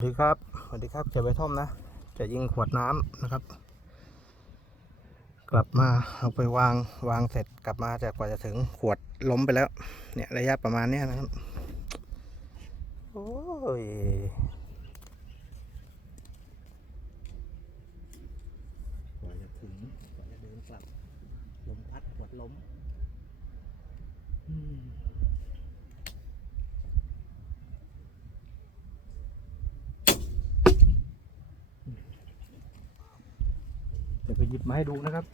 สวัสดีครับ สวัสดีครับเจะไปท่อมนะ จะยิงขวดน้ำนะครับ กลับมาเอาไปวางวางเสร็จกลับมาจากกว่าจะถึงขวดล้มไปแล้ว เนี่ยระยะประมาณเนี้ยนะครับ โอ้ย กว่าจะถึงกว่าจะเดินกลับลมพัดขวดล้ม อืม เดี๋ยวไป หยิบมาให้ดูนะครับ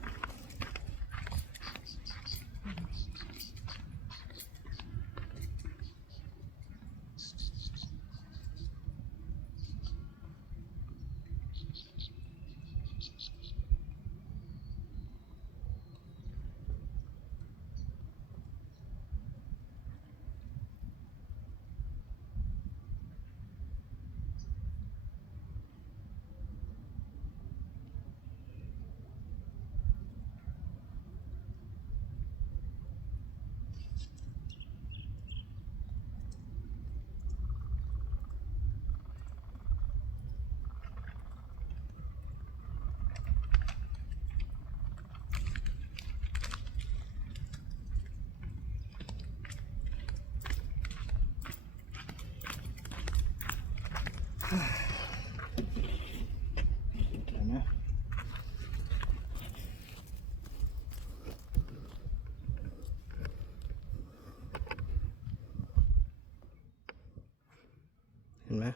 ห็นไหม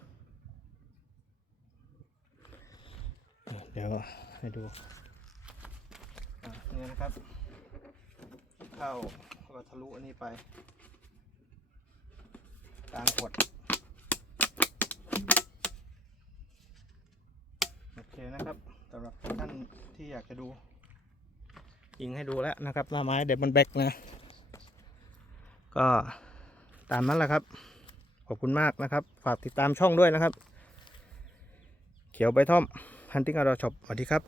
เดี๋ยวให้ดูนี่นะครับ เข้าก็ทะลุอันนี้ไปกลางขวดโอเคนะครับสำหรับท่านที่อยากจะดู ยิงให้ดูแล้วนะครับหน้าไม้เดบมันแบกนะ ก็ตามนั้นแหละครับ ขอบคุณมากนะครับ ฝากติดตามช่องด้วยนะครับ เขียวใบท่อมฮันติงอารอช็อปสวัสดีครับ